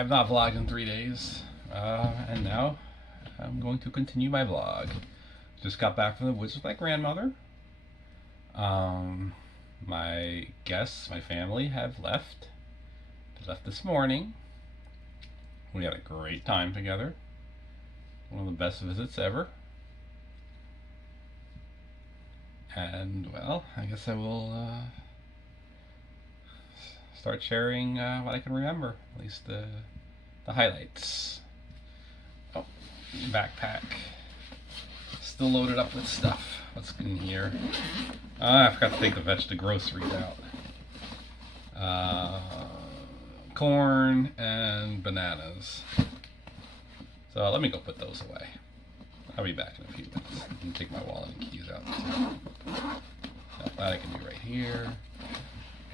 have not vlogged in 3 days, and now I'm going to continue my vlog. Just got back from the woods with my grandmother. My guests, my family have left. They left this morning. We had a great time together. One of the best visits ever. And, well, I guess I will start sharing what I can remember, at least the highlights. Oh, backpack. Still loaded up with stuff. What's in here? I forgot to take the groceries out. Corn and bananas. So let me go put those away. I'll be back in a few minutes. I can take my wallet and keys out. So that I can do right here.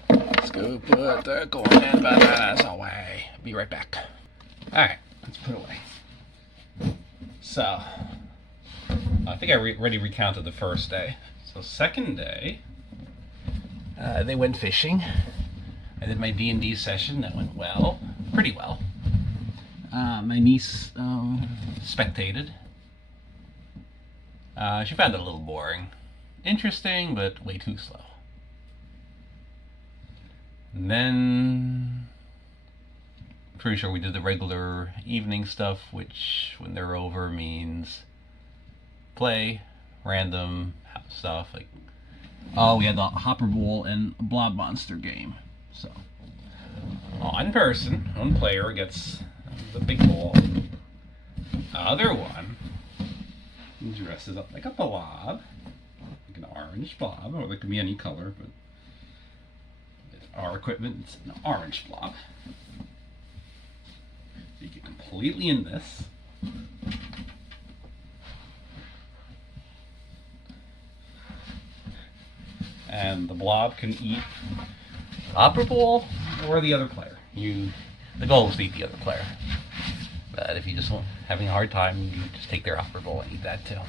Let's go put the corn and bananas away. Be right back. Alright, let's put away. So, I think I already recounted the first day. So second day, they went fishing. I did my D&D session. That went well. Pretty well. My niece spectated. She found it a little boring. Interesting, but way too slow. And then, pretty sure we did the regular evening stuff, which, when they're over, means play, random stuff, like, we had the Hopper Bowl and Blob Monster game. So, one player gets the big ball. Other one dresses up like a blob, like an orange blob, or it could be any color, but our equipment, it's an orange blob. So you get completely in this. And the blob can eat Hopper Bowl or the other player. The goal is to eat the other player. But if you just having a hard time, you just take their Hopper Bowl and eat that too.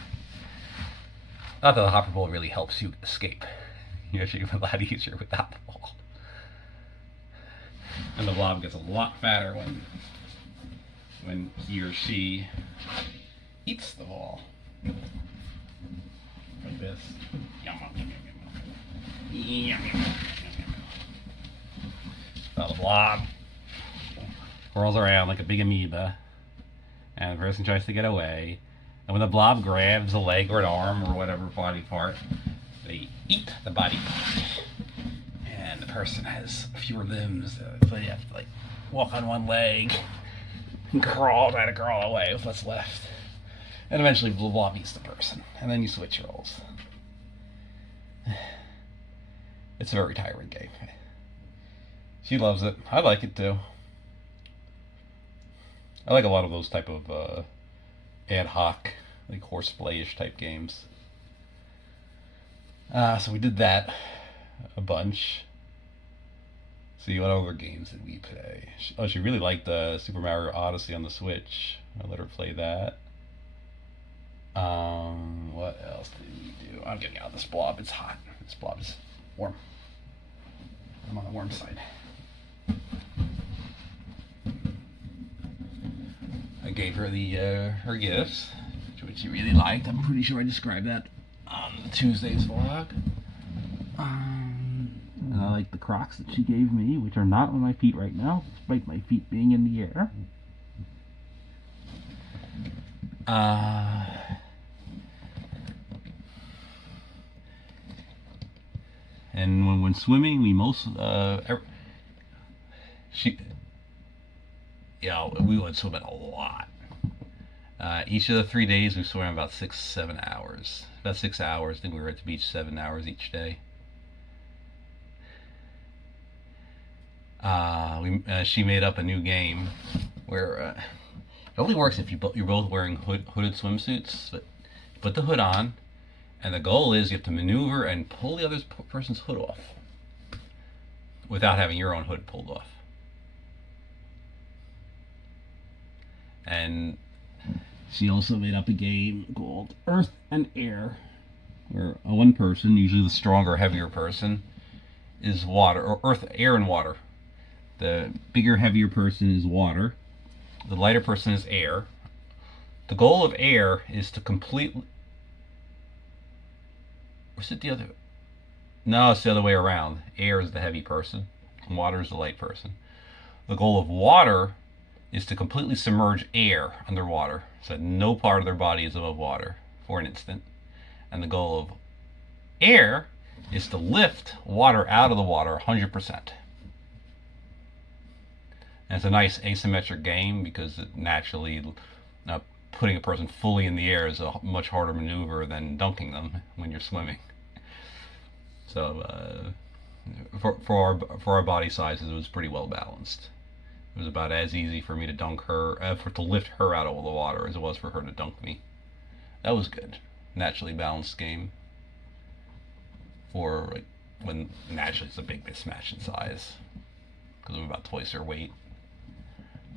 Not that the Hopper Bowl really helps you escape. You actually get a lot easier with the Hopper Bowl. And the blob gets a lot fatter when he or she eats the ball. Like this. So the blob whirls around like a big amoeba, and the person tries to get away. And when the blob grabs a leg or an arm or whatever body part, they eat the body part. And the person has fewer limbs, so you have to walk on one leg and try to crawl away with what's left. And eventually the blob eats the person, and then you switch roles. It's a very tiring game. She loves it. I like it too. I like a lot of those type of ad hoc, like horseplay-ish type games. So we did that a bunch. See, what other games did we play? She really liked the Super Mario Odyssey on the Switch. I let her play that. What else did we do? I'm getting out of this blob. It's hot. This blob is warm. I'm on the warm side. I gave her her gifts, which she really liked. I'm pretty sure I described that on Tuesday's vlog. And I like the Crocs that she gave me, which are not on my feet right now, despite my feet being in the air. And when swimming, we we went swimming a lot. Each of the 3 days we swam about 6-7 hours. About 6 hours. I think we were at the beach 7 hours each day. She made up a new game where it only works if you're both wearing hooded swimsuits. But you put the hood on, and the goal is you have to maneuver and pull the other person's hood off without having your own hood pulled off. And she also made up a game called Earth and Air, where one person, usually the stronger, heavier person, is water, or earth, air, and water. The bigger, heavier person is water, The lighter person is air. The goal of air is to completely... Or is it the other... No, it's the other way around. Air is the heavy person, and water is the light person. The goal of water is to completely submerge air underwater so that no part of their body is above water for an instant. And the goal of air is to lift water out of the water 100%. And it's a nice asymmetric game because it naturally, putting a person fully in the air is a much harder maneuver than dunking them when you're swimming. So for our body sizes, it was pretty well balanced. It was about as easy for me to dunk her, to lift her out of the water as it was for her to dunk me. That was good. Naturally balanced game. For like, when naturally it's a big mismatch in size because I'm about twice her weight.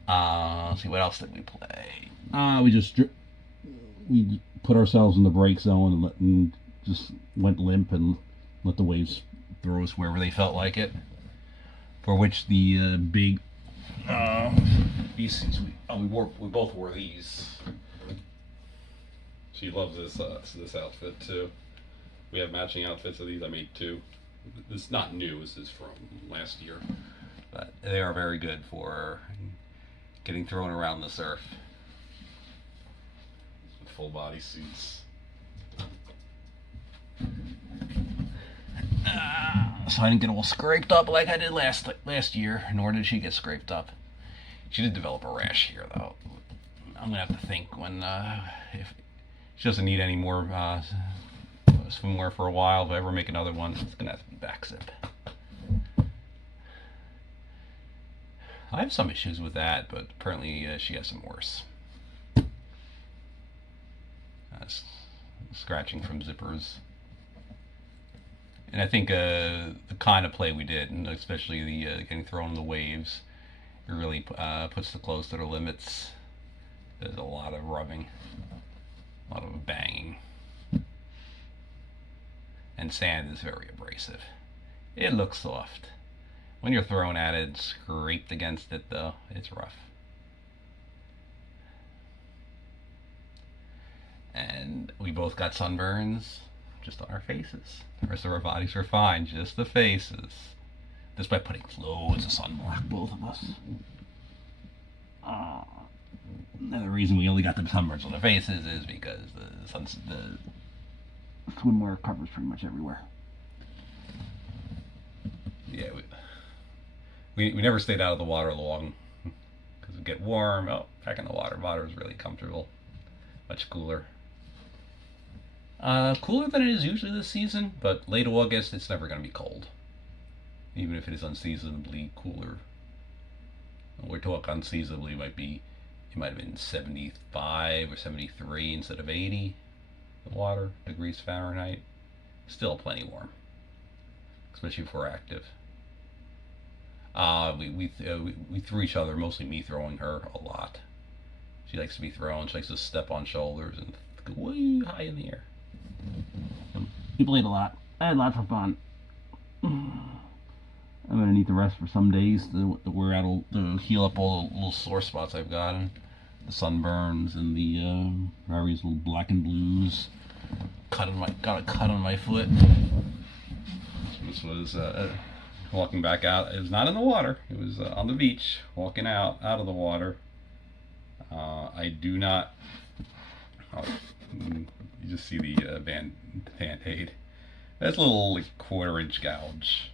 Let's see, what else did we play? We put ourselves in the break zone and just went limp and let the waves throw us wherever they felt like it. For which the big these we both wore these. She loves this outfit too. We have matching outfits of these. I made 2. This is not new. This is from last year, but they are very good for getting thrown around the surf. With full body suits. So I didn't get all scraped up like I did last year, nor did she get scraped up. She did develop a rash here, though. I'm gonna have to think when if she doesn't need any more swimwear for a while. If I ever make another one, it's gonna have to be back zip. I have some issues with that, but apparently she has some worse. Scratching from zippers. And I think the kind of play we did, and especially the getting thrown in the waves, it really puts the clothes to their limits. There's a lot of rubbing, a lot of banging. And sand is very abrasive. It looks soft. When you're thrown at it, scraped against it though, it's rough. And we both got sunburns just on our faces. The rest of our bodies are fine, just the faces. Just by putting loads of sunblock, both of us. And the reason we only got the sunburns on the faces is because the swimwear covers pretty much everywhere. Yeah, we never stayed out of the water long because it get warm. Oh, back in the water. Water is really comfortable, much cooler. Cooler than it is usually this season, but late August it's never going to be cold, even if it is unseasonably cooler. We're talking unseasonably it might have been 75 or 73 instead of 80. The water degrees Fahrenheit. Still plenty warm, especially if we're active. We threw each other, mostly me throwing her a lot. She likes to be thrown. She likes to step on shoulders and go way high in the air. We played a lot. I had lots of fun. I'm gonna need the rest for some days to wear out, to heal up all the little sore spots I've gotten, the sunburns and the various little black and blues. Got a cut on my foot. This was walking back out. It was not in the water. It was on the beach, walking out of the water. I do not. Oh, you just see the band-aid. That's a little like, 1/4-inch gouge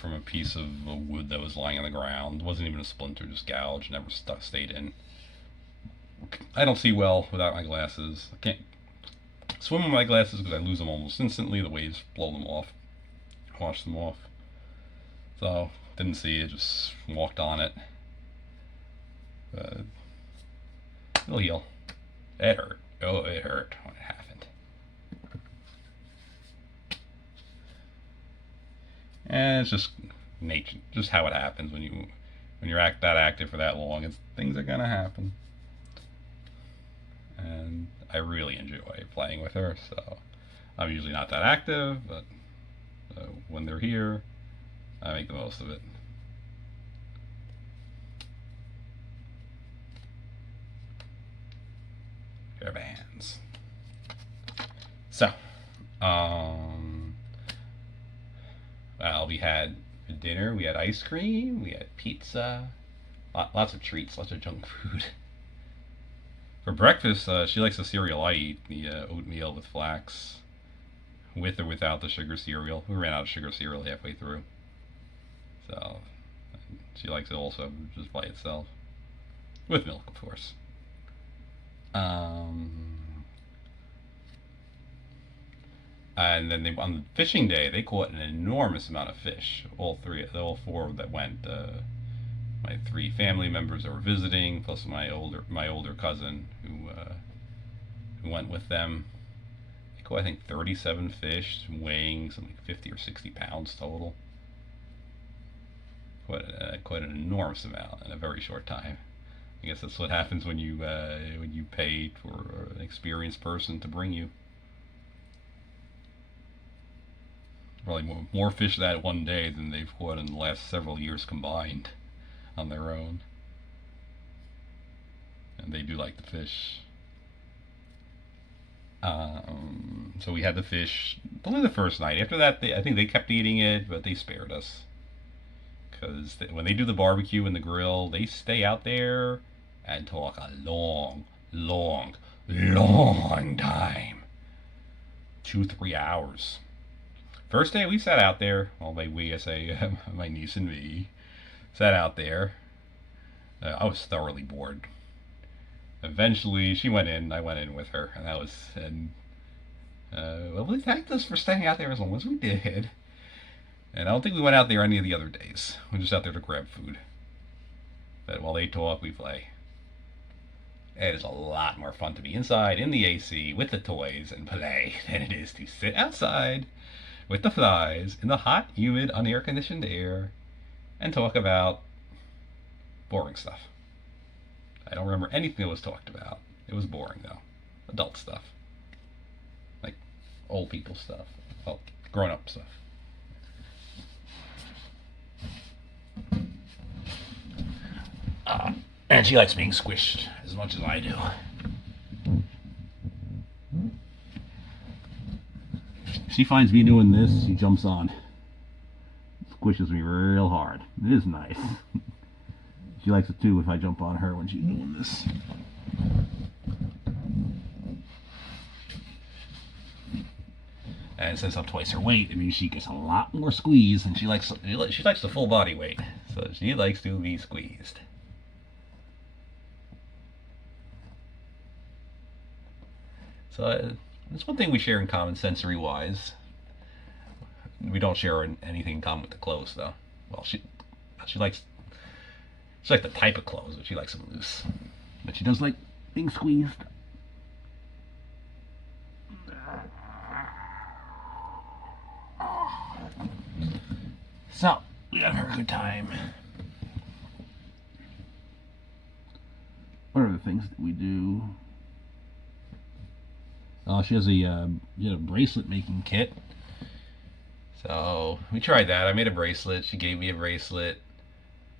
from a piece of wood that was lying on the ground. It wasn't even a splinter, just gouge. Never stayed in. I don't see well without my glasses. I can't swim with my glasses because I lose them almost instantly. The waves blow them off, wash them off. So didn't see it. Just walked on it. It'll heal. It hurt. Oh, it hurt when it happened. And it's just nature, just how it happens when you're that active for that long. Things are gonna happen. And I really enjoy playing with her. So I'm usually not that active, but when they're here, I make the most of it. Hair bands. So, well, we had dinner, we had ice cream, we had pizza, lots of treats, lots of junk food. For breakfast, she likes the cereal I eat, the oatmeal with flax, with or without the sugar cereal. We ran out of sugar cereal halfway through. So, she likes it also just by itself. With milk, of course. And then on fishing day, they caught an enormous amount of fish. All four that went. My 3 family members that were visiting, plus my older cousin who went with them. They caught, I think, 37 fish, weighing something like 50 or 60 pounds total. Quite an enormous amount in a very short time. I guess that's what happens when you pay for an experienced person to bring you. Probably more fish that one day than they've caught in the last several years combined on their own. And they do like the fish. So we had the fish only the first night. After that, I think they kept eating it, but they spared us. Because when they do the barbecue and the grill, they stay out there and talk a long time. 2-3 hours. First day we sat out there, well, by we I say my niece and me, sat out there. I was thoroughly bored. Eventually, she went in, I went in with her, well, we thanked us for staying out there as long as we did. And I don't think we went out there any of the other days. We were just out there to grab food. But while they talk, we play. It is a lot more fun to be inside in the AC with the toys and play than it is to sit outside with the flies in the hot, humid, unair-conditioned air and talk about boring stuff. I don't remember anything that was talked about. It was boring, though. Adult stuff. Like old people stuff. Well, grown-up stuff. And she likes being squished as much as I do. She finds me doing this, she jumps on. Squishes me real hard. It is nice. She likes it too if I jump on her when she's doing this. And since I'm twice her weight, it means she gets a lot more squeeze, and she likes the full body weight, so she likes to be squeezed. So that's one thing we share in common sensory-wise. We don't share anything in common with the clothes, though. Well, she likes the type of clothes, but she likes them loose. But she does like being squeezed. So we have her a good time. What are the things that we do? She has a bracelet making kit. So we tried that. I made a bracelet. She gave me a bracelet.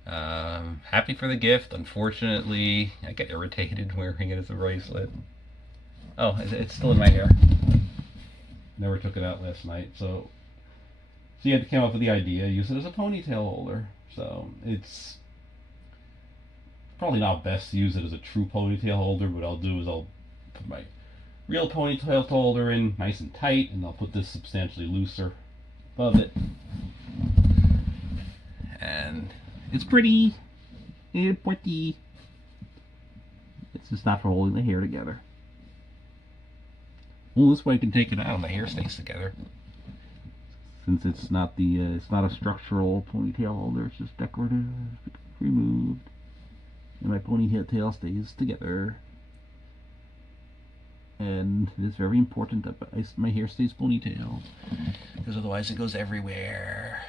Happy for the gift. Unfortunately, I get irritated wearing it as a bracelet. Oh, it's still in my hair. Never took it out last night. So she had to come up with the idea, use it as a ponytail holder. So it's probably not best to use it as a true ponytail holder. What I'll do is I'll put my real ponytail holder in nice and tight, and I'll put this substantially looser above it. And it's pretty. It's pretty. It's just not for holding the hair together. Well, this way I can take it out and the hair stays together. Since it's not a structural ponytail holder, it's just decorative. Removed, and my ponytail stays together. And it is very important that my hair stays ponytail, because otherwise it goes everywhere.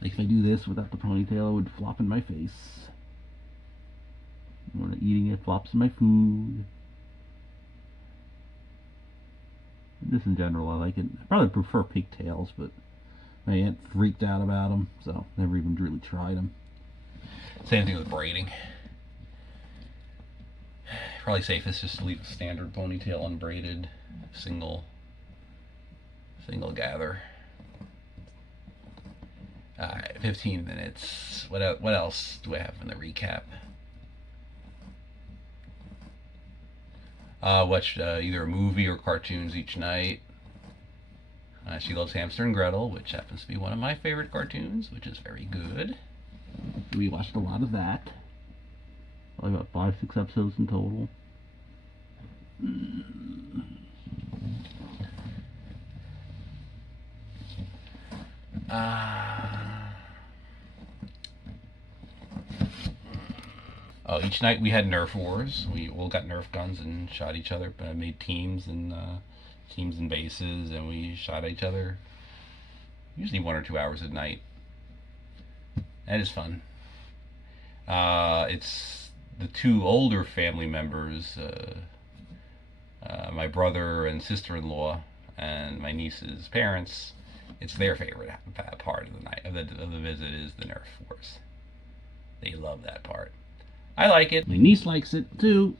Like if I do this without the ponytail, it would flop in my face. When I'm eating, it flops in my food. Just in general, I like it. I probably prefer pigtails, but my aunt freaked out about them, so never even really tried them. Same thing with braiding. Probably safest just to leave a standard ponytail unbraided, single gather. Alright, 15 minutes. What else do I have in the recap? Watched either a movie or cartoons each night. She Loves Hamster and Gretel, which happens to be one of my favorite cartoons, which is very good. We watched a lot of that. Probably about 5-6 episodes in total. Each night we had Nerf wars. We all got Nerf guns and shot each other. Made teams and bases, and we shot each other. Usually 1 or 2 hours a night. That is fun. It's the 2 older family members, my brother and sister-in-law, and my niece's parents. It's their favorite part of the night of the visit is the Nerf wars. They love that part. I like it. My niece likes it too.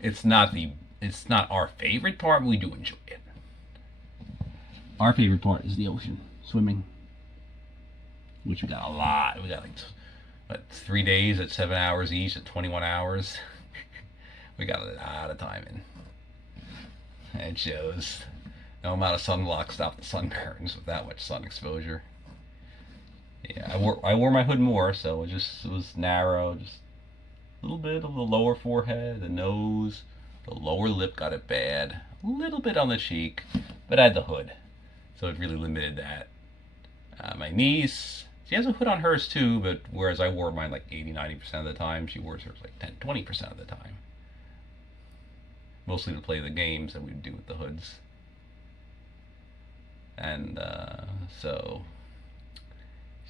It's not our favorite part, but we do enjoy it. Our favorite part is the ocean, swimming, which we got a lot. We got like 3 days at 7 hours each at 21 hours. We got a lot of time in. It shows. No amount of sunblock stopped the sunburns with that much sun exposure. Yeah, I wore my hood more, so it was narrow, just a little bit of the lower forehead, the nose, the lower lip got it bad, a little bit on the cheek, but I had the hood, so it really limited that. My niece, she has a hood on hers too, but whereas I wore mine like 80-90% of the time, she wears hers like 10-20% of the time. Mostly to play the games that we do with the hoods. And so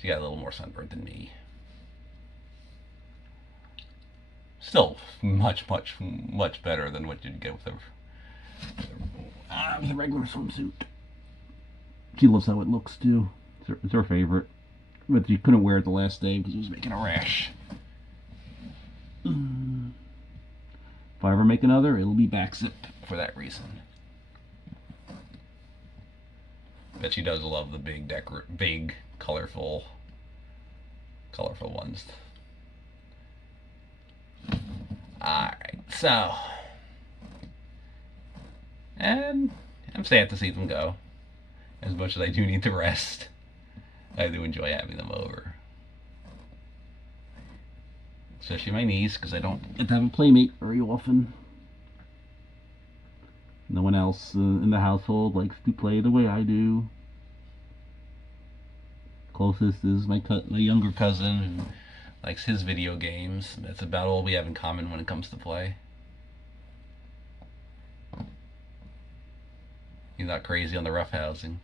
she got a little more sunburned than me. Still much better than what you'd get with a regular swimsuit. She loves how it looks too. It's her favorite. But she couldn't wear it the last day because it was making a rash. If I ever make another, it'll be back zipped for that reason. But she does love the big colorful ones. Alright, so. And I'm sad to see them go. As much as I do need to rest, I do enjoy having them over. Especially my niece, because I don't get to have a playmate very often. No one else in the household likes to play the way I do. Closest is my younger cousin, who likes his video games. That's about all we have in common when it comes to play. He's not crazy on the roughhousing.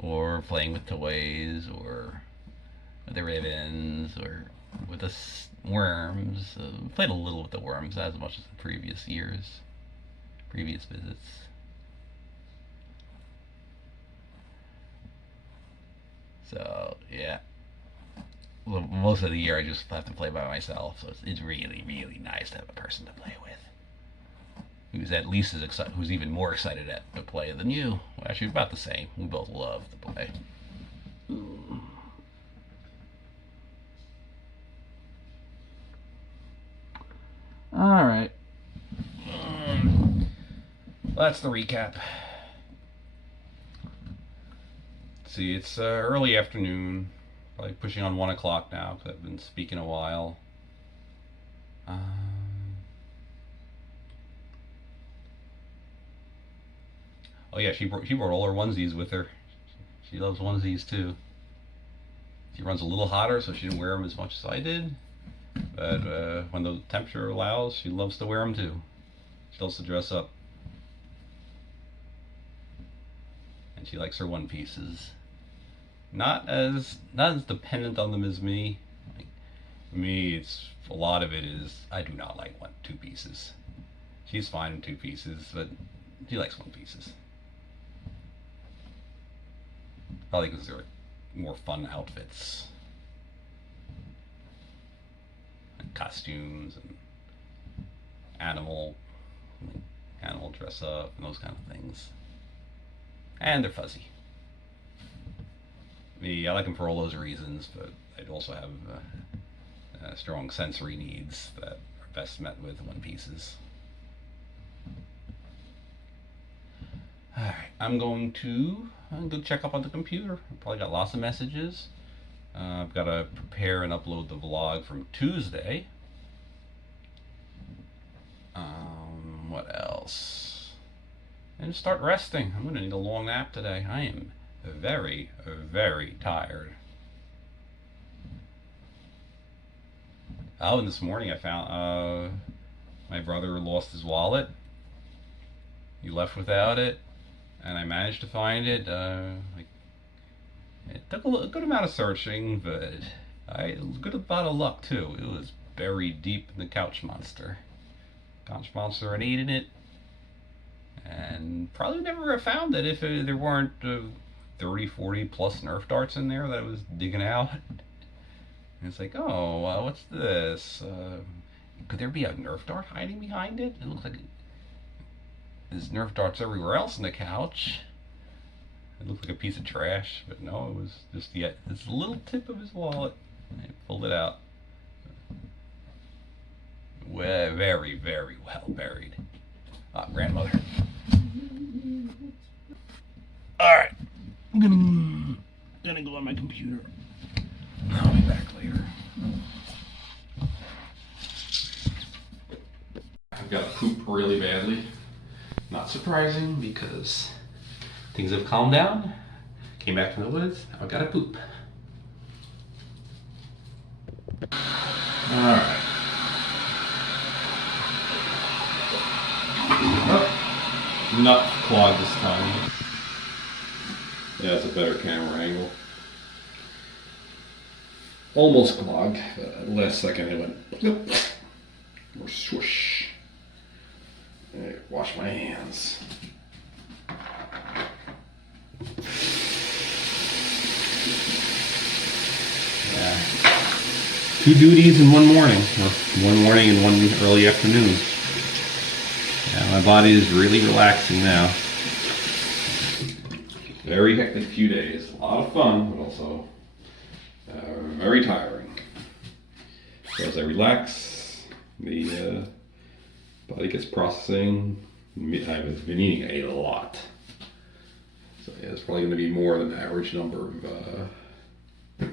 Or playing with toys, or with the ribbons, or with the worms. Played a little with the worms, not as much as in previous visits. So, yeah. Well, most of the year I just have to play by myself, so it's really, really nice to have a person to play with. Who's at least as excited, who's even more excited to play than you. Well, actually, about the same. We both love to play. Alright. That's the recap. See, it's early afternoon. Probably pushing on 1 o'clock now, because I've been speaking a while. Oh yeah, she brought all her onesies with her. She loves onesies too. She runs a little hotter, so she didn't wear them as much as I did. But when the temperature allows, she loves to wear them too. She loves to dress up. And she likes her one pieces. Not as dependent on them as me. Like, me, it's a lot of it is I do not like 2 pieces. She's fine in 2 pieces, but she likes 1 pieces. Probably because they're more fun outfits. costumes and animal dress up and those kind of things. And they're fuzzy. I like them for all those reasons, but I also have strong sensory needs that are best met with one pieces. Alright, I'm going to go check up on the computer. I've probably got lots of messages. I've got to prepare and upload the vlog from Tuesday. What else? And start resting. I'm going to need a long nap today. I am very, very tired. Oh, and this morning I found my brother lost his wallet. He left without it, and I managed to find it. It took a good amount of searching, but it was a good amount of luck too. It was buried deep in the couch monster. Couch monster had eaten it, and probably never would have found it if there weren't 30, 40 plus Nerf darts in there that I was digging out. And it's like, oh, what's this? Could there be a Nerf dart hiding behind it? It looks like there's Nerf darts everywhere else in the couch. It looked like a piece of trash, but no, it was just this little tip of his wallet. I pulled it out. Very, very well buried. Grandmother. Alright. I'm gonna go on my computer. I'll be back later. I've got to poop really badly. Not surprising because things have calmed down. Came back from the woods. Now I've got to poop. Alright. Oh, not clogged this time. Yeah, it's a better camera angle. Almost clogged, but at the last second it went or swoosh. Right, wash my hands. Yeah. 2 duties in one morning, or one morning and one early afternoon. Yeah, my body is really relaxing now. Very hectic few days. A lot of fun, but also very tiring. So as I relax, the body gets processing. I've been eating a lot. So yeah, it's probably going to be more than the average number of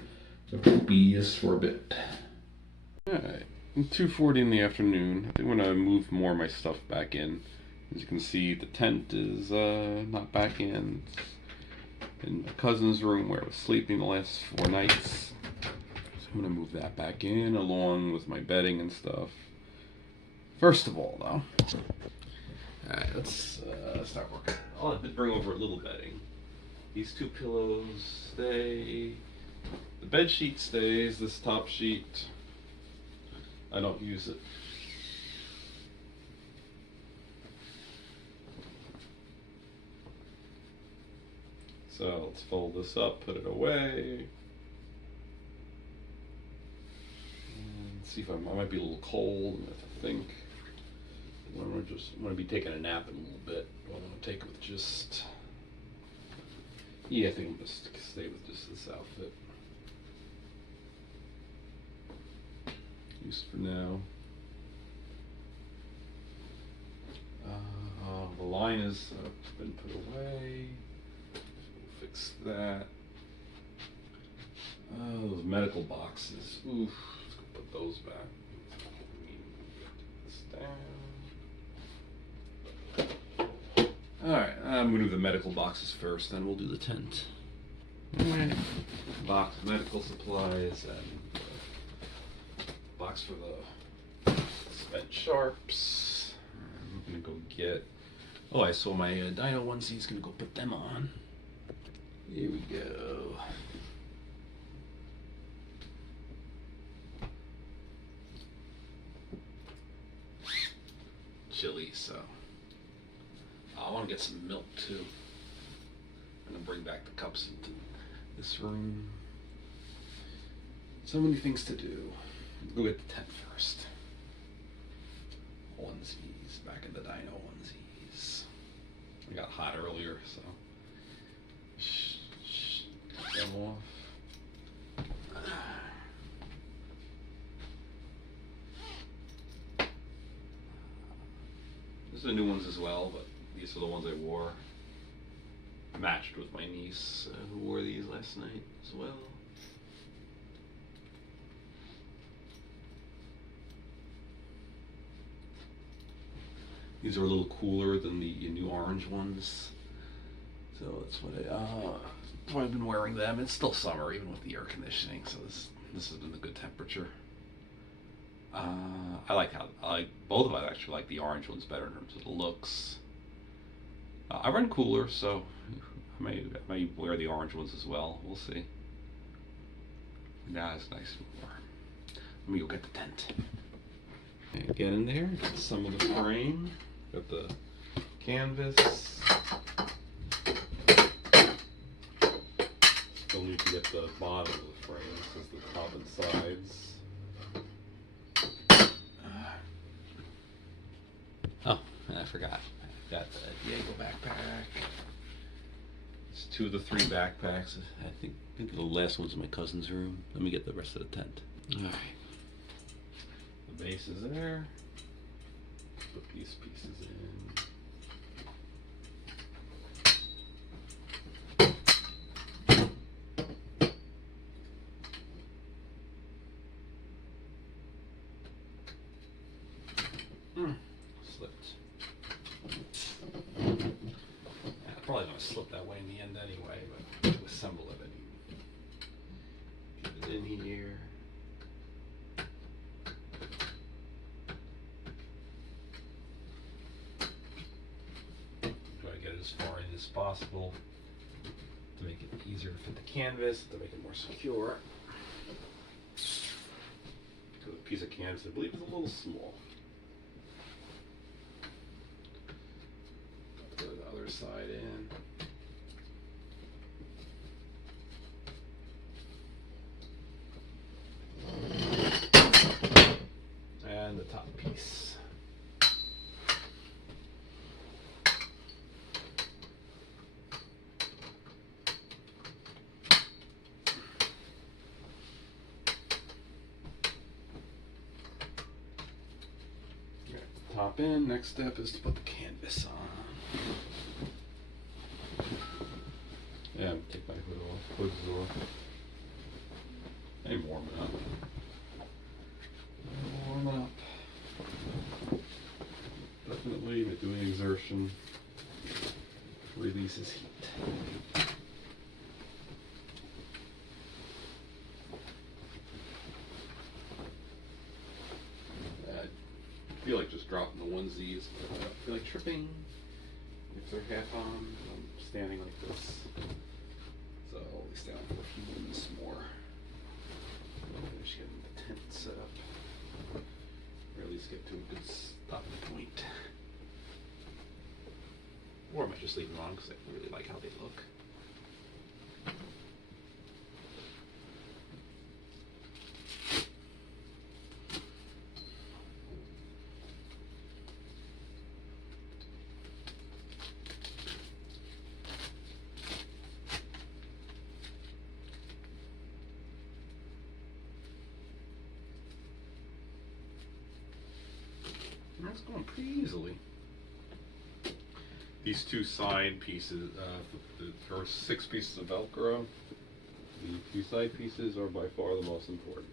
poopies for a bit. Alright, 2:40 in the afternoon. I think I'm going to move more of my stuff back in. As you can see, the tent is not back in. It's in my cousin's room where I was sleeping the last 4 nights. So I'm going to move that back in along with my bedding and stuff. First of all, though, alright, let's start working. I'll have to bring over a little bedding. These 2 pillows stay. The bed sheet stays. This top sheet, I don't use it. So let's fold this up, put it away. And see if I might be a little cold. I have to think. I'm going to be taking a nap in a little bit. I want to take it with just. Yeah, I think I'm going to stay with just this outfit. Use for now. The line has been put away. We'll fix that. Those medical boxes. Oof. Let's go put those back. Put this down. Alright, I'm going to do the medical boxes first, then we'll do the tent. Alright. Box of medical supplies and box for the spent sharps. I'm going to go get. Oh, I saw my dino onesies. Going to go put them on. Here we go. Chili, so I want to get some milk too. I'm gonna bring back the cups into this room. So many things to do. Go get the tent first. Onesies, back in the dino onesies. I got hot earlier, so get them off. These are the new ones as well, but these are the ones I wore. Matched with my niece, who wore these last night as well. These are a little cooler than the new orange ones, so that's why I've been wearing them. It's still summer even with the air conditioning, so this has been a good temperature. I like both of us actually like the orange ones better in terms of the looks. I run cooler, so I may wear the orange ones as well. We'll see. Now it's nice and warm. Let me go get the tent. Okay, get in there. Get some of the frame. Got the canvas. Still need to get the bottom of the frame. This is the top and sides. Oh, and I forgot. I got the Diego backpack. It's 2 of the 3 backpacks. I think the last one's in my cousin's room. Let me get the rest of the tent. Alright. The base is there. Put these pieces in. Slipped. Probably going to slip that way in the end anyway, but to assemble it, get it in here. Try to get it as far in as possible to make it easier to fit the canvas, to make it more secure. Because a piece of canvas, I believe, is a little small. Go the other side in. And the top piece. Top in. Next step is to put the canvas on. Yeah, take my hood off. Hood's off. And warm it up. Warm up. Definitely doing exertion releases heat. I feel like just dropping the onesies, but I don't feel like tripping if they're half on. I'm standing like this, so I'll only stand for a few minutes more. Finish getting the tent set up, or at least get to a good stopping point. Or I might just leave them on because I really like how they look. That's going pretty easily. These 2 side pieces, there are 6 pieces of Velcro. The 2 side pieces are by far the most important.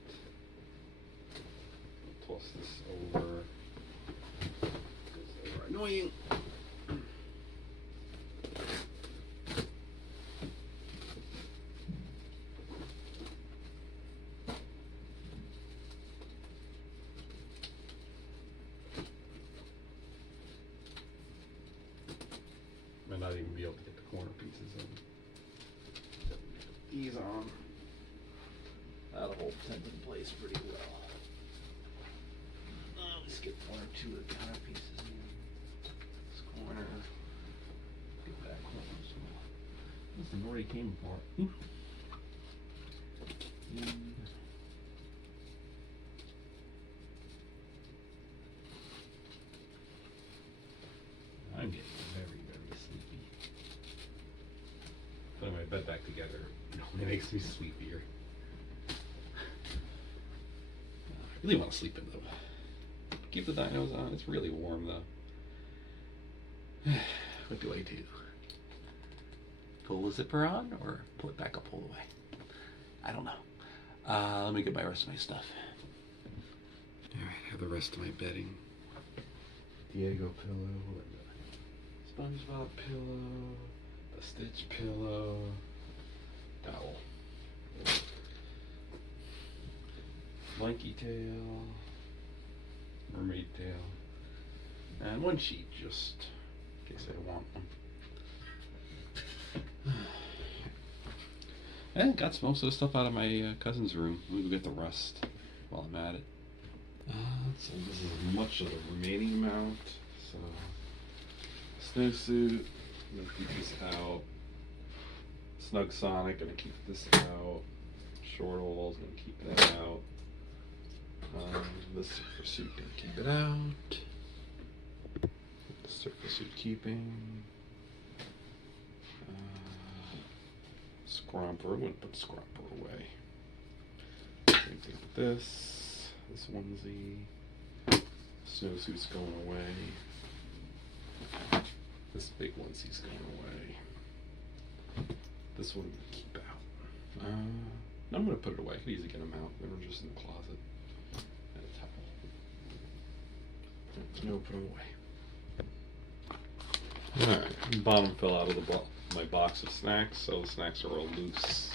I'll toss this over. They are annoying. Might not even be able to get the corner pieces in. These on. That'll hold the tent in place pretty well. Let's get 1 or 2 of the corner pieces in. This corner. Get that corner as well. This thing already came apart. Putting my bed back together only makes me sleepier. I really want to sleep in though. Keep the dinos on. It's really warm though. What do I do? Pull the zipper on or pull it back up all the way? I don't know. Let me get my rest of my stuff. Alright, I have the rest of my bedding. Diego pillow, SpongeBob pillow, a Stitch pillow, towel, monkey tail, mermaid tail, and one sheet just in case I want one. And got most of the stuff out of my cousin's room. Let me go get the rest while I'm at it. So this is much of the remaining amount. So snowsuit, I'm gonna keep this out. Snug Sonic, gonna keep this out. Short Holes, gonna keep that out. This surfer suit, gonna keep it out. The surfer suit keeping. Scrumper, I'm gonna put Scrumper away. Same thing with this onesie. Snowsuit's going away. This big onesie's going away. This one I'm gonna keep out. I'm gonna put it away. I could easily get them out. They were just in the closet. And a towel. No, put them away. Alright, bottom fell out of my box of snacks, so the snacks are all loose.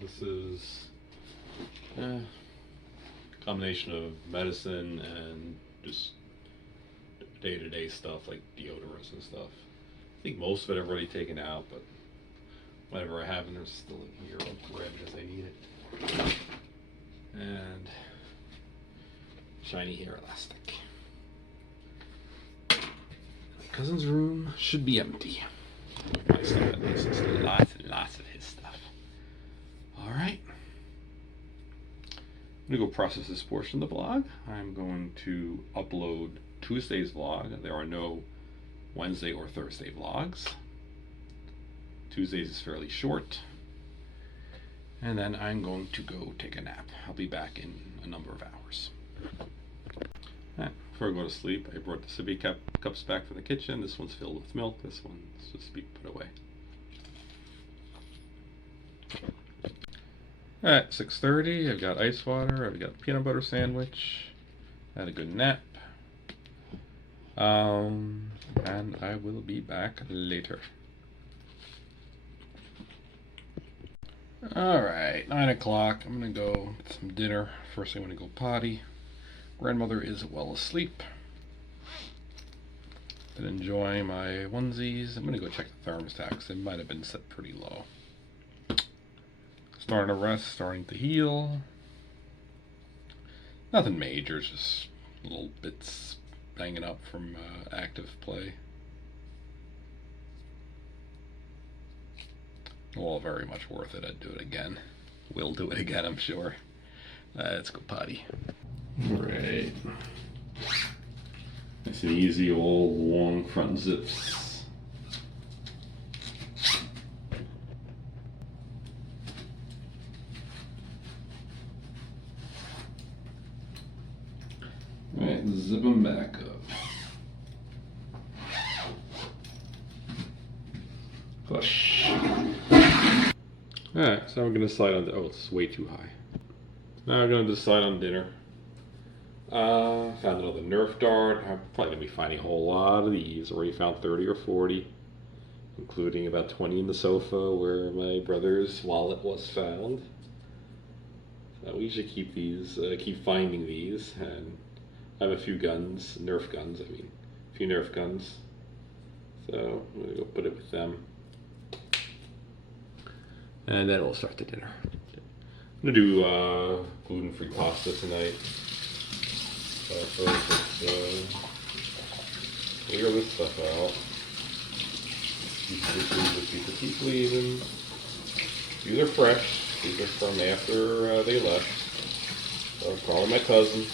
This is a combination of medicine and just day-to-day stuff like deodorants and stuff. I think most of it I've already taken out, but whatever I have in there's still in here, I'll grab it as I need it. And shiny hair elastic. My cousin's room should be empty. My stuff at least. There's lots and lots of his stuff. Alright. I'm going to go process this portion of the vlog. I'm going to upload Tuesday's vlog. There are no Wednesday or Thursday vlogs. Tuesdays is fairly short. And then I'm going to go take a nap. I'll be back in a number of hours. Before I go to sleep, I brought the sippy cups back from the kitchen. This one's filled with milk. This one's just be put away. At 6:30, I've got ice water. I've got a peanut butter sandwich. Had a good nap. And I will be back later. Alright, 9 o'clock. I'm going to go get some dinner. First I'm going to go potty. Grandmother is well asleep. Been enjoying my onesies. I'm going to go check the thermostat because it might have been set pretty low. Starting to rest, starting to heal. Nothing major, just little bits banging up from active play. Well, very much worth it. I'd do it again. Will do it again, I'm sure. Let's go potty. Alright. Nice and easy, old long front zips. Alright, zip them back up. Push. Alright, so I'm going to decide on... Oh, it's way too high. Now I'm going to decide on dinner. Found another Nerf dart. I'm probably going to be finding a whole lot of these. Already found 30 or 40. Including about 20 in the sofa where my brother's wallet was found. So we usually keep these, keep finding these. And I have a few guns, Nerf guns, I mean. A few Nerf guns. So I'm going to go put it with them. And then we'll start the dinner. I'm going to do gluten-free pasta tonight. First, let's clear this stuff out. These dishes that people keep leaving. These are fresh. These are from after they left. So I'm calling my cousin.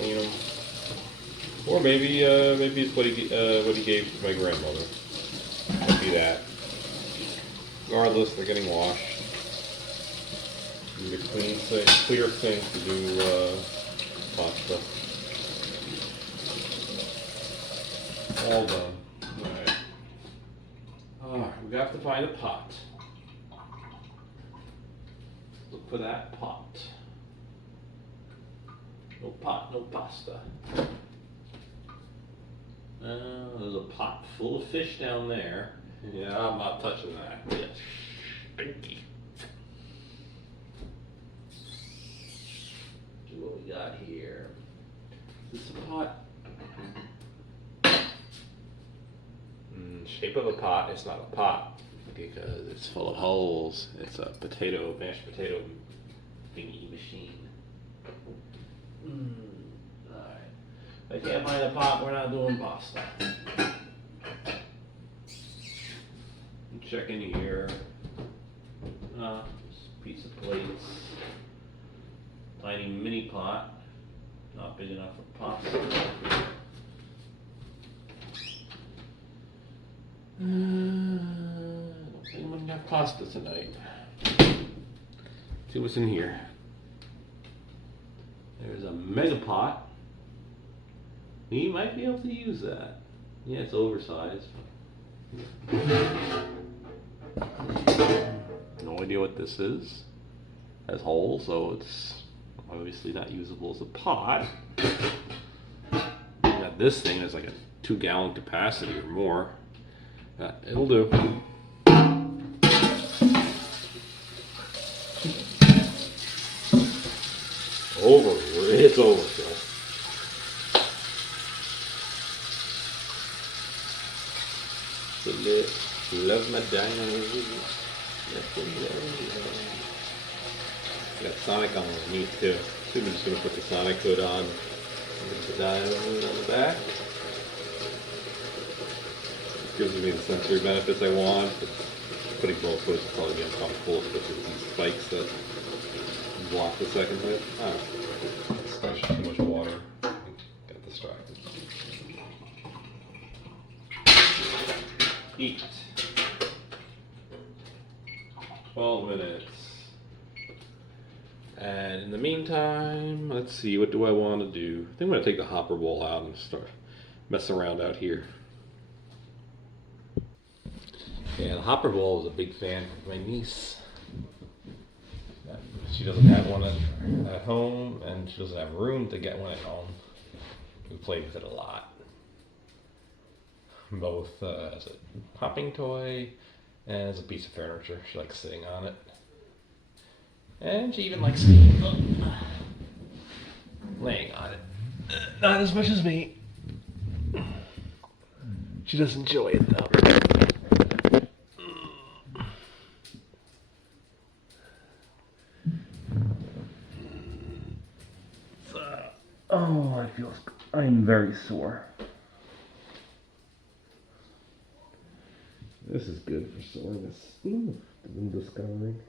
You know, or maybe it's what he gave to my grandmother. Could be that. Regardless, they're getting washed. Need a clear sink to do pasta. All done. Alright. We have to find a pot. Look for that pot. No pot, no pasta. There's a pot full of fish down there. Yeah, I'm not touching that. Yes. Stinky. See what we got here. Is this a pot? Shape of a pot. It's not a pot because it's full of holes. It's a mashed potato thingy machine. Alright. If I can't find a pot, we're not doing pasta. Check in here. Piece of plates. Tiny mini pot. Not big enough for pasta. I don't think I'm gonna have pasta tonight. See what's in here. There's a mega pot. You might be able to use that. Yeah, it's oversized. No idea what this is. It has holes, so it's obviously not usable as a pot. Got this thing that's like a 2-gallon capacity or more. It'll do. It's over, so. Love my dinos. Got Sonic on underneath too. I'm just gonna put the Sonic hood on. Put the dino hood on the back. Gives me the sensory benefits I want, but putting both hoods will probably be uncomfortable, especially with these spikes that block the second hood. Splashed too much water. Got distracted. Eat. 12 minutes. And in the meantime, let's see, what do I want to do? I think I'm going to take the hopper bowl out and start messing around out here. Yeah, the hopper bowl is a big fan of my niece. She doesn't have one at home, and she doesn't have room to get one at home. We played with it a lot. Both as a popping toy and as a piece of furniture. She likes sitting on it. And she even likes laying on it. Not as much as me. She does enjoy it though. Oh, I'm very sore. This is good for soreness. The window scouring.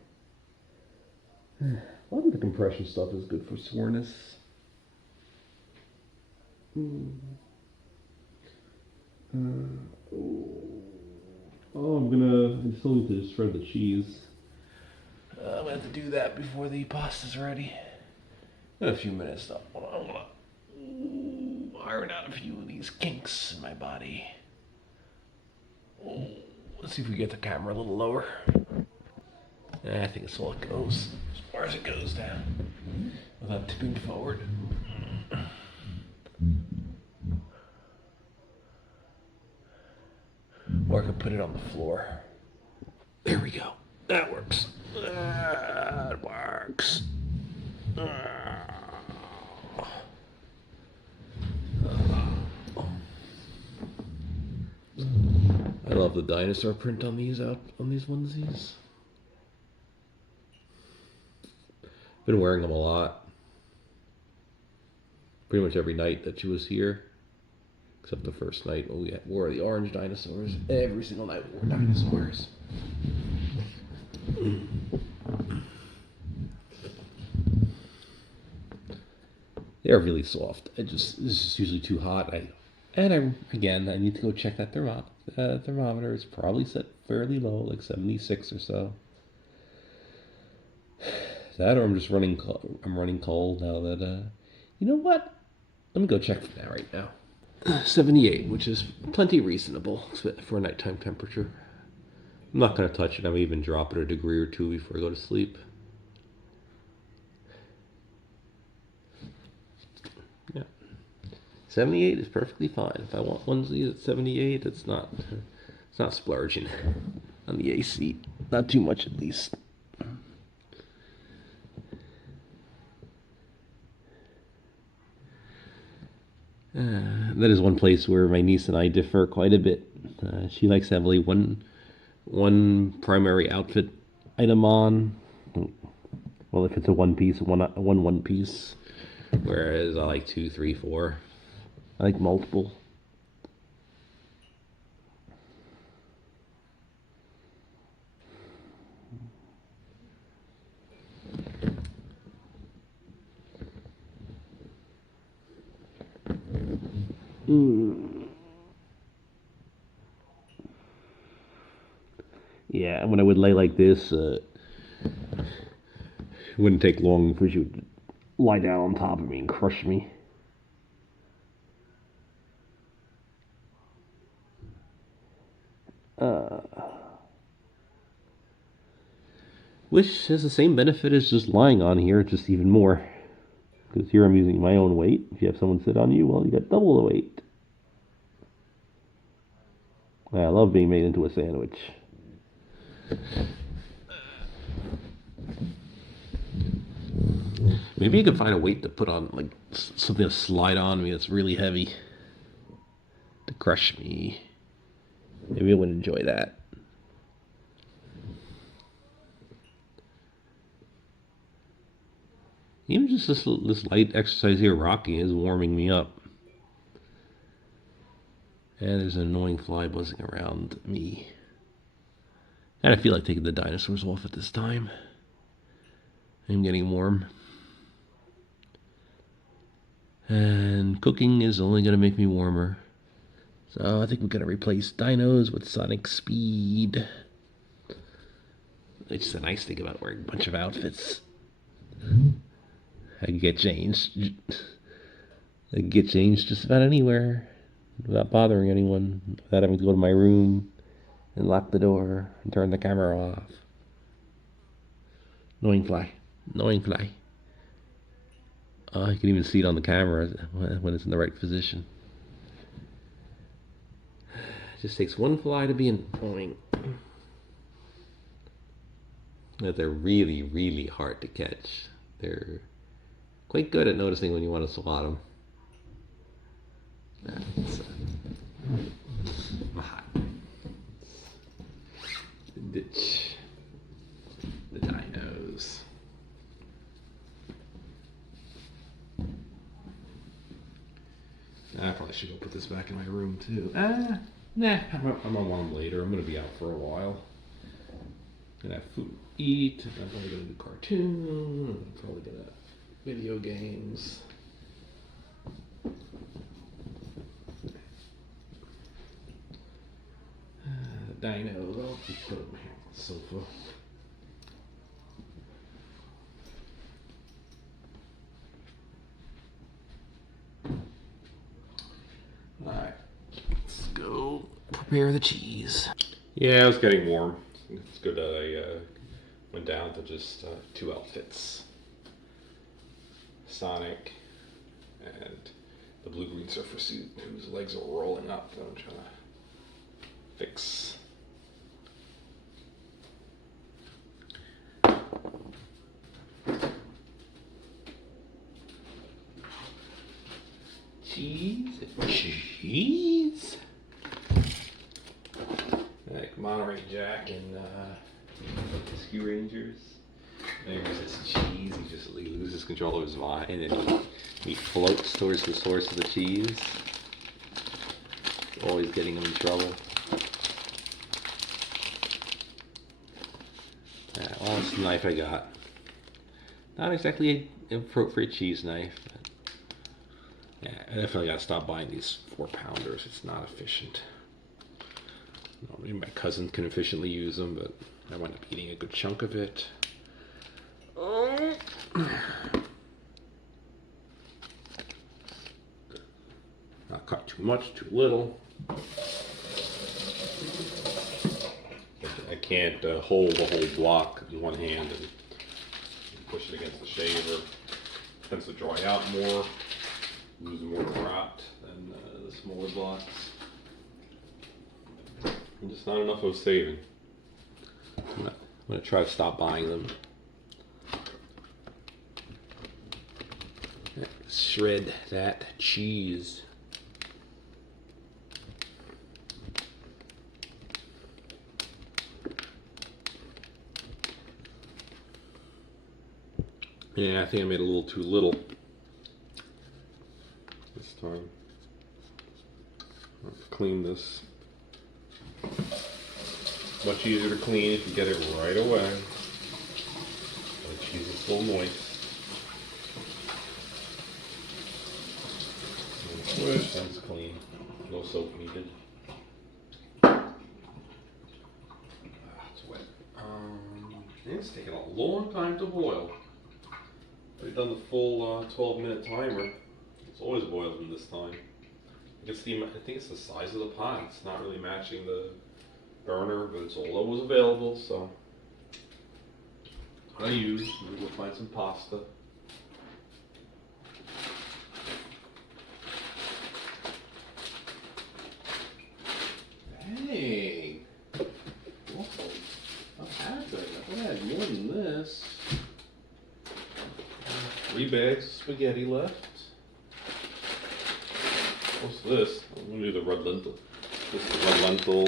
A lot of the compression stuff is good for soreness. I still need to shred the cheese. I'm gonna have to do that before the pasta's ready. In a few minutes though. I wanna iron out a few of these kinks in my body. Let's see if we get the camera a little lower. I think it's all it goes, as far as it goes down, without tipping forward. Or I could put it on the floor. There we go. That works. That works. I love the dinosaur print on these onesies. Been wearing them a lot. Pretty much every night that she was here, Except the first night when we wore the orange dinosaurs. Every single night we wore dinosaurs. They're really soft. This is usually too hot. Again, I need to go check that thermometer. It's probably set fairly low, like 76 or so. That, or I'm just running. I'm running cold now. That you know what? Let me go check for that right now. 78, which is plenty reasonable for a nighttime temperature. I'm not going to touch it. I may even drop it a degree or two before I go to sleep. Yeah. 78 is perfectly fine. If I want onesies at 78, it's not splurging on the AC. Not too much, at least. That is one place where my niece and I differ quite a bit. She likes to have only one primary outfit item on. Well, if it's a one piece, one piece. Whereas I like 2, 3, 4. I like multiple. Yeah, when I would lay like this, it wouldn't take long for she would lie down on top of me and crush me. Which has the same benefit as just lying on here, just even more. Because here I'm using my own weight. If you have someone sit on you, well, you got double the weight. I love being made into a sandwich. Maybe you could find a weight to put on, like something to slide on me that's really heavy to crush me. Maybe I would enjoy that. Even just this light exercise here, rocking, is warming me up. And there's an annoying fly buzzing around me. And I feel like taking the dinosaurs off at this time. I'm getting warm. And cooking is only going to make me warmer. So I think we're going to replace dinos with sonic speed. It's just a nice thing about wearing a bunch of outfits. I can get changed. I can get changed just about anywhere without bothering anyone, without having to go to my room and lock the door and turn the camera off. Annoying fly. Annoying fly. You can even see it on the camera when it's in the right position. It just takes one fly to be annoying. But they're really, really hard to catch. They're quite good at noticing when you want to swat them. Ditch the dinos. I probably should go put this back in my room too. Nah, I'm on one later. I'm gonna be out for a while. Gonna have food to eat. I'm probably gonna do cartoon. I'm probably gonna video games. Dinos. I'll keep putting them here on the sofa. Alright, let's go prepare the cheese. Yeah, it's getting warm. It's good that I went down to just 2 outfits. Sonic and the blue-green surfer suit whose legs are rolling up that I'm trying to fix. Cheese. Like Monterey Jack and Ski Rangers. There's this cheese. He loses control of his mind and he floats towards the source of the cheese. Always getting him in trouble. Well, it's the knife I got. Not exactly an appropriate cheese knife. But yeah, I definitely gotta stop buying these 4-pounders. It's not efficient. Maybe my cousin can efficiently use them, but I wind up eating a good chunk of it. Not cut too much, too little. I can't hold the whole block in one hand and push it against the shaver. It tends to dry out more, lose more rot than the smaller blocks. And just not enough of saving. I'm going to try to stop buying them. Shred that cheese. Yeah, I think I made a little too little this time. Let's clean this. Much easier to clean if you get it right away. The cheese is still moist. And swish, and it's clean. No soap needed. It's wet. It's taking a long time to boil. I've done the full 12-minute timer. It's always boiling this time. I think it's the size of the pot. It's not really matching the burner, but it's all that was available, so what I use. Maybe we'll find some pasta. Hey! Whoa. What happened? I thought I had more than this. 3 bags of spaghetti left. What's this? I'm gonna do the red lentil. This is red lentil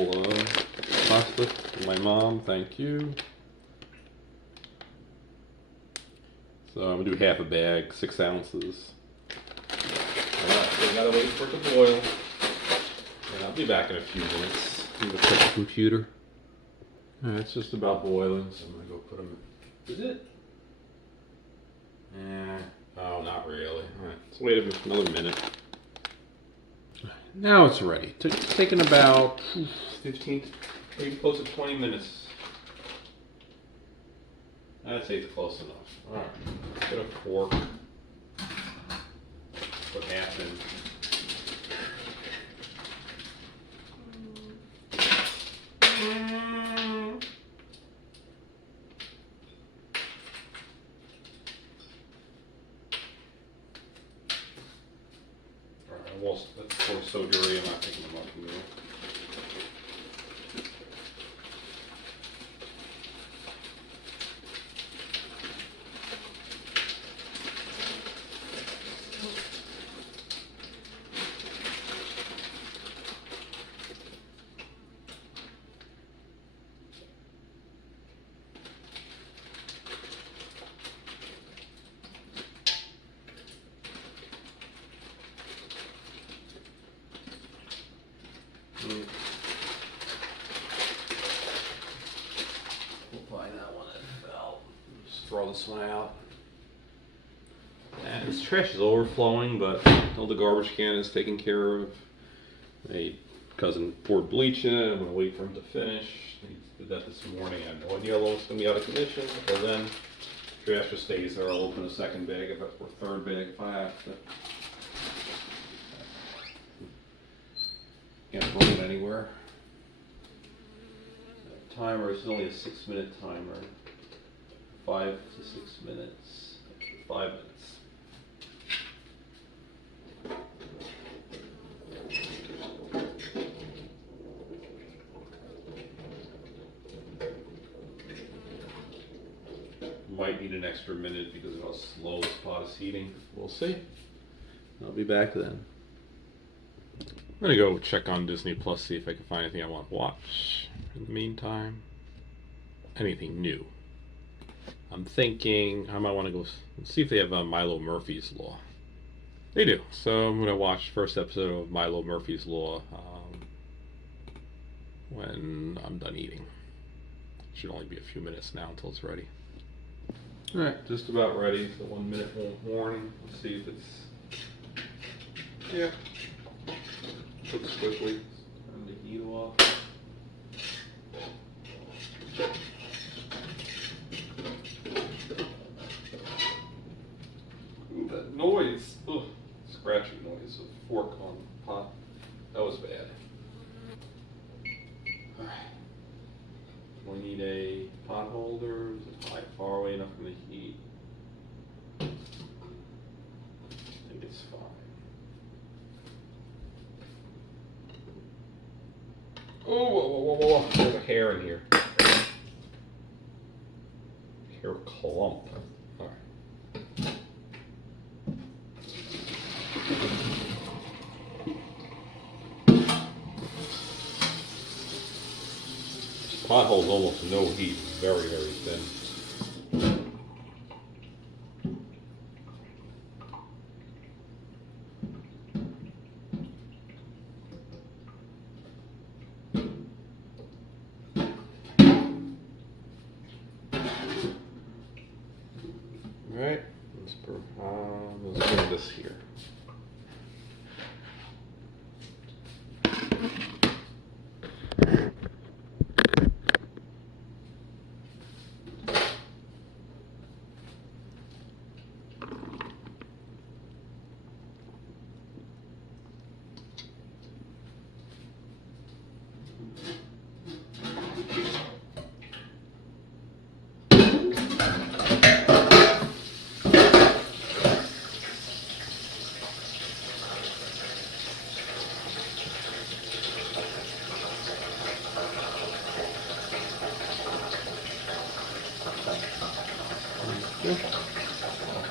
pasta for my mom. Thank you. So I'm gonna do half a bag, 6 ounces. Alright, so I gotta wait for it to boil. And I'll be back in a few minutes. I'm gonna check the computer. Alright, it's just about boiling, so I'm gonna go put them in. Is it? Oh, not really. Alright, let's wait another minute. Now it's ready. It's taken about 15, maybe close to 20 minutes. I'd say it's close enough. Alright, get a fork. Put half in. Well, that's for sodium. I'm not picking them up from there. We'll find that one that fell. Just throw this one out. And this trash is overflowing, but until the garbage can is taken care of, my cousin poured bleach in it. I'm going to wait for him to finish. He did that this morning. I have no idea how long it's going to be out of commission. Until then, trash just stays there. I'll open a second bag or third bag if I have to. Can't bring it anywhere. The timer is only a 6-minute timer. 5 to 6 minutes. 5 minutes. Might need an extra minute because of how slow this pot is heating. We'll see. I'll be back then. I'm gonna go check on Disney Plus, see if I can find anything I want to watch. In the meantime, anything new. I'm thinking I might want to go see if they have Milo Murphy's Law. They do. So I'm gonna watch the first episode of Milo Murphy's Law. when I'm done eating. Should only be a few minutes now until it's ready. Alright, just about ready. So 1 minute warning. Let's see if it's... Yeah. Cooks quickly. Turn the heat off. Ooh, that noise. Ugh. Scratching noise with a fork on the pot. That was bad. Alright. Do I need a pot holder? Is it far away enough from the heat? I think it's fine. Oh, whoa. There's a hair in here. Hair clump. Alright. Pot holds almost no heat, very, very thin. Alright, let's bring this here.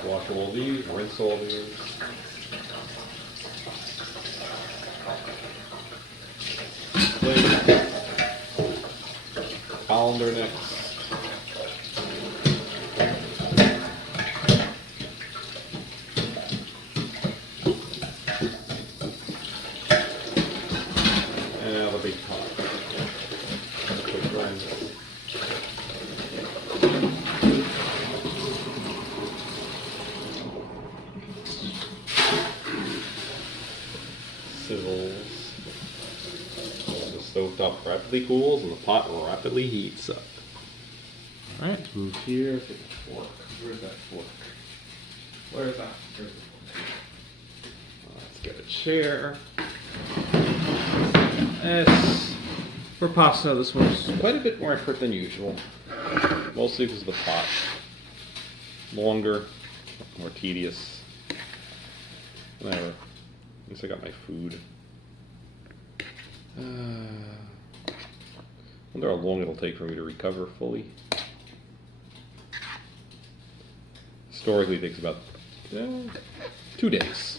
Wash all these, rinse all these. Plate. Colander next. And now the big pot. Quick rinse. Sizzles. The stovetop rapidly cools and the pot rapidly heats up. Alright, move here. Get the fork. Where's that fork? Where's that? Here's the fork. Let's get a chair. For pasta, this one's quite a bit more effort than usual. Mostly because of the pot. Longer, more tedious. Whatever. At least I got my food. Wonder how long it'll take for me to recover fully. Historically, it takes about 2 days.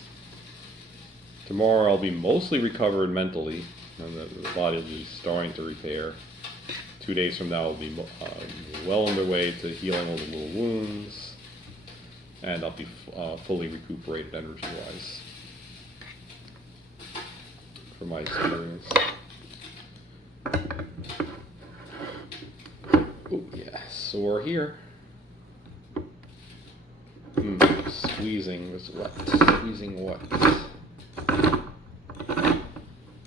Tomorrow I'll be mostly recovered mentally, and the body will be starting to repair. 2 days from now I'll be well on the way to healing all the little wounds, and I'll be fully recuperated energy-wise. From my experience. Oh yeah, sore here. Squeezing was what? Squeezing what?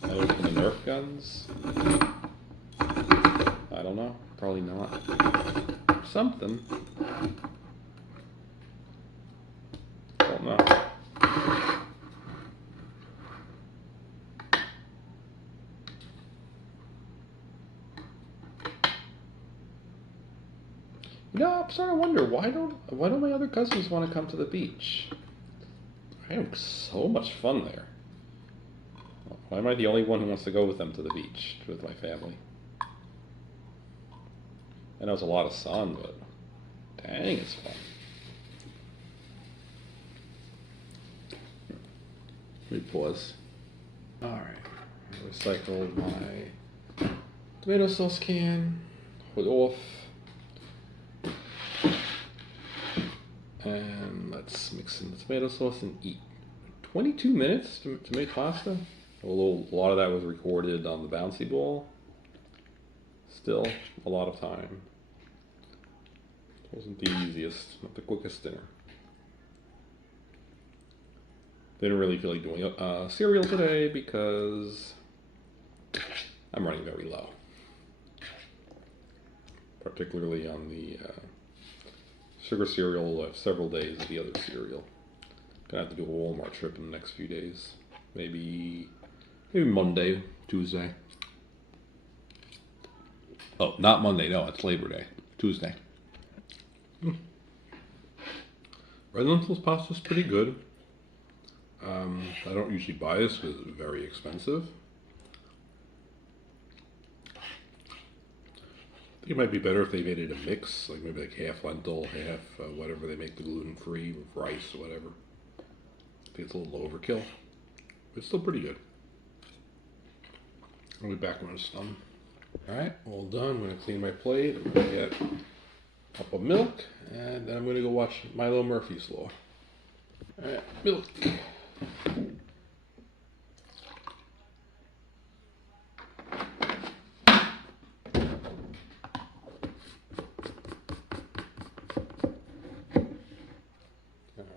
I open the Nerf guns? I don't know. Probably not. Something. Don't know. You know, I'm starting to wonder why don't my other cousins want to come to the beach? I have so much fun there. Why am I the only one who wants to go with them to the beach with my family? I know it's a lot of sun, but dang, it's fun. Let me pause. Alright, I recycled my tomato sauce can, put it off. And let's mix in the tomato sauce and eat. 22 minutes to make pasta. A lot of that was recorded on the bouncy ball. Still a lot of time. Wasn't the easiest, not the quickest dinner. Didn't really feel like doing cereal today because I'm running very low. Particularly on the sugar cereal. I have several days of the other cereal. Gonna have to do a Walmart trip in the next few days. Maybe Monday, Tuesday. Oh, not Monday. No, it's Labor Day. Tuesday. Red lentils pasta is pretty good. I don't usually buy this because it's very expensive. I think it might be better if they made it a mix, like maybe like half lentil, half whatever they make the gluten-free with rice or whatever. I think it's a little overkill, but it's still pretty good. I'll be back when it's done. Alright, all done. I'm going to clean my plate. I'm going to get a cup of milk, and then I'm going to go watch Milo Murphy's Law. Alright, milk.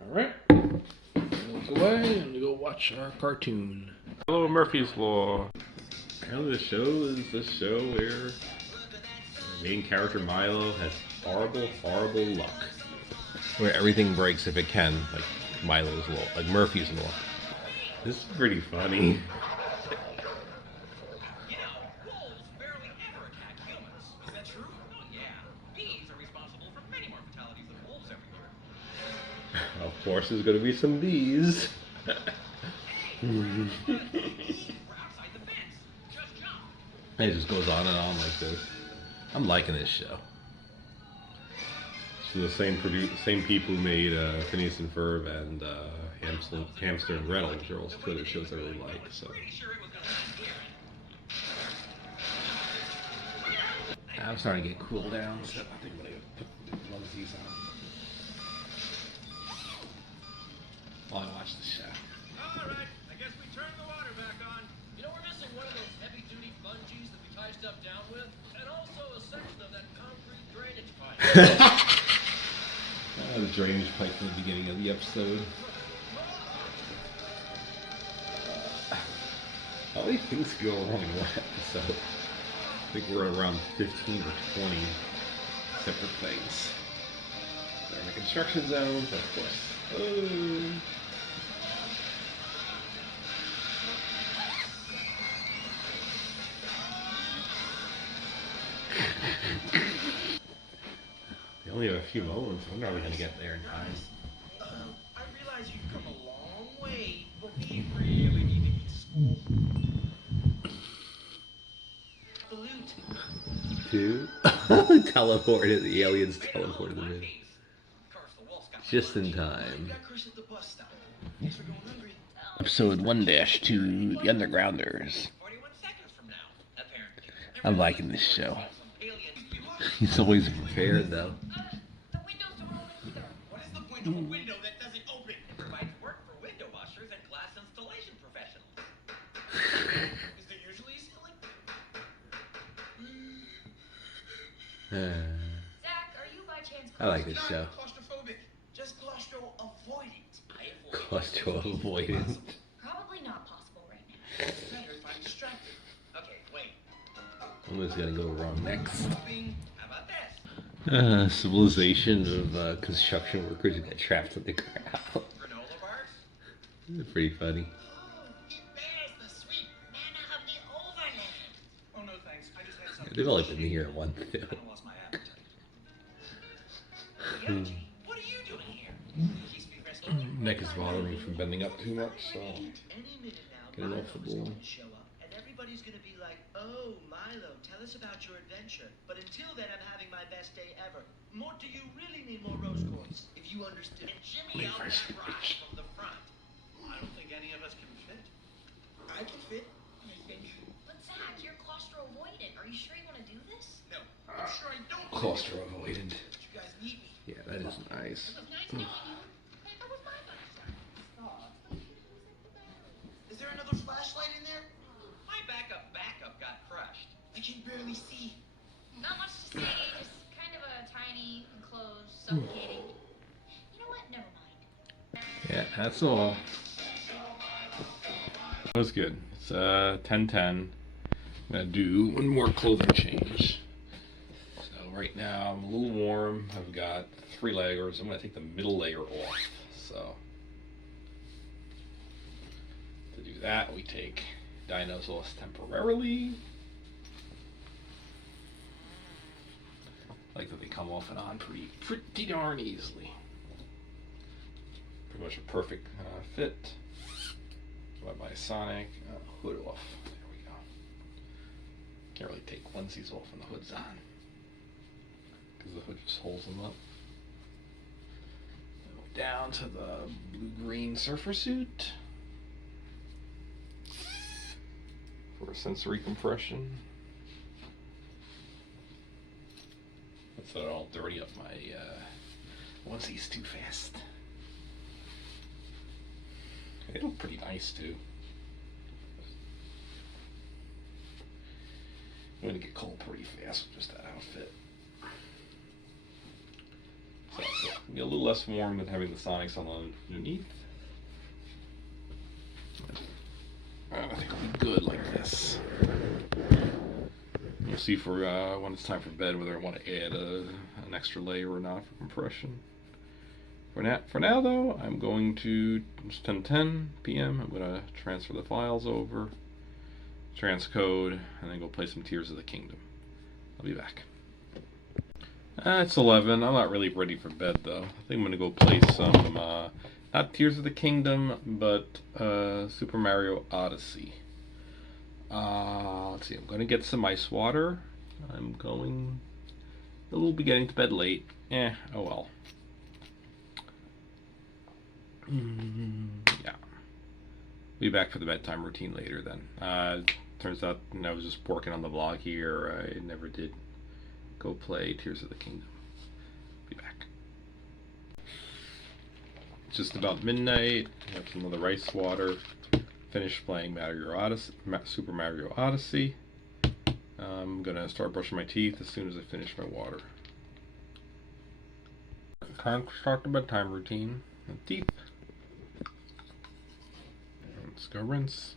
Alright, milk away, and we go watch our cartoon. Milo Murphy's Law. Apparently the show is this show where the main character Milo has horrible, horrible luck. Where everything breaks if it can, like Milo's law, like Murphy's Law. This is pretty funny. You know, wolves barely ever attack humans. Is that true? Oh yeah. Bees are responsible for many more fatalities than wolves every year. Of course there's gonna be some bees. We're outside the fence. Just jump. It just goes on and on like this. I'm liking this show. It's the same people who made Phineas and Ferb and Hamster and Gretel, which are also two other shows I really like. So Pretty sure it was gonna be here. I'm starting to get cooled down, so I think I'm gonna put one of these on while I watch the show. Alright, I guess we turn the water back on. You know, we're missing one of those heavy-duty bungees that we tie stuff down with, and also a section of that concrete drainage pipe. The drainage pipe from the beginning of the episode. How many things go wrong in one episode? I think we're at around 15 or 20 separate things. They're in the construction zone, of course. Oh. They only have a few moments. I'm never going to get there in time. I realize you've come a long way, but we really need to get to school. Salute. Two. Teleported. The aliens teleported them in. Just in time. Episode 1-2, The Undergrounders. 41 seconds from now, apparently. I'm liking this show. He's always prepared, though. The windows don't open either. What is the point of a window that doesn't open? It provides work for window washers and glass installation professionals. Is there usually a ceiling? Zach, are you by chance I like this show. Claustrophobic. Just claustro avoidant. Claustro avoidant. Probably not possible right now. Better if I'm distracted. Okay, wait. What's gonna go wrong next? How about this? Civilization of construction workers who get trapped in the ground. Granola bars? Pretty funny. There's the sweet manna of the overland. Oh no, thanks. I just had something. They've only been here one I film. kinda lost my appetite. Yogi, what are you doing here? She's been resting. Neck is bothering me from bending up too much, so Any minute now, get it off the Milo's bowl. gonna show up, and everybody's gonna be like, "Oh, Milo, tell us about your adventure." But until then, I'm having my best day ever. Mort, do you really need more rose quartz? If you understood. And Jimmy out that rock from the front. I don't think any of us can fit. I can fit. But Zach, you're claustro avoidant. Are you sure you want to do this? No, I'm sure I don't. Claustro avoidant. But you guys need me. Yeah, that is nice. It was nice knowing you. Hey, that was my butterfly. Is there another flashlight in there? My backup got crushed. I can barely see. That's all. That was good. It's 10:10. I'm gonna do one more clothing change. So right now I'm a little warm. I've got 3 layers. I'm gonna take the middle layer off. So to do that, we take dinos off temporarily. Like that they come off and on pretty darn easily. Pretty much a perfect fit. By Sonic, hood off. There we go. Can't really take onesies off when the hood's on, because the hood just holds them up. Down to the blue-green surfer suit for sensory compression. So I don't dirty up my onesies too fast. They look pretty nice too. I'm gonna get cold pretty fast with just that outfit. So it's be a little less warm than having the Sonics on underneath. I think it'll be good like this. We'll see for when it's time for bed whether I want to add an extra layer or not for compression. For now though, I'm going to, it's 10:10 p.m. I'm going to transfer the files over, transcode, and then go play some Tears of the Kingdom. I'll be back. It's 11. I'm not really ready for bed though. I think I'm going to go play some, not Tears of the Kingdom, but Super Mario Odyssey. Let's see, I'm going to get some ice water. We'll be getting to bed late. Oh well. Yeah. Be back for the bedtime routine later then. Turns out I was just working on the vlog here. I never did go play Tears of the Kingdom. Be back. It's just about midnight. Have some of the rice water. Finished playing Super Mario Odyssey. I'm gonna start brushing my teeth as soon as I finish my water. Time to start the bedtime routine. Teeth. Let's go rinse.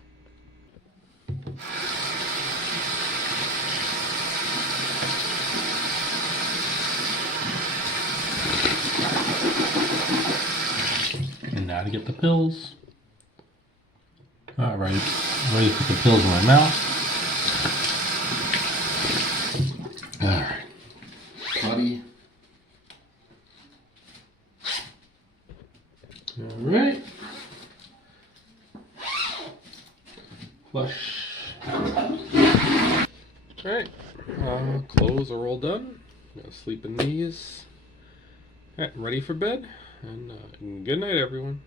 And now to get the pills. Alright, ready to put the pills in my mouth. Alright. Potty. Alright. Flush. Alright. Clothes are all done. Gonna sleep in these. Alright, ready for bed. And good night, everyone.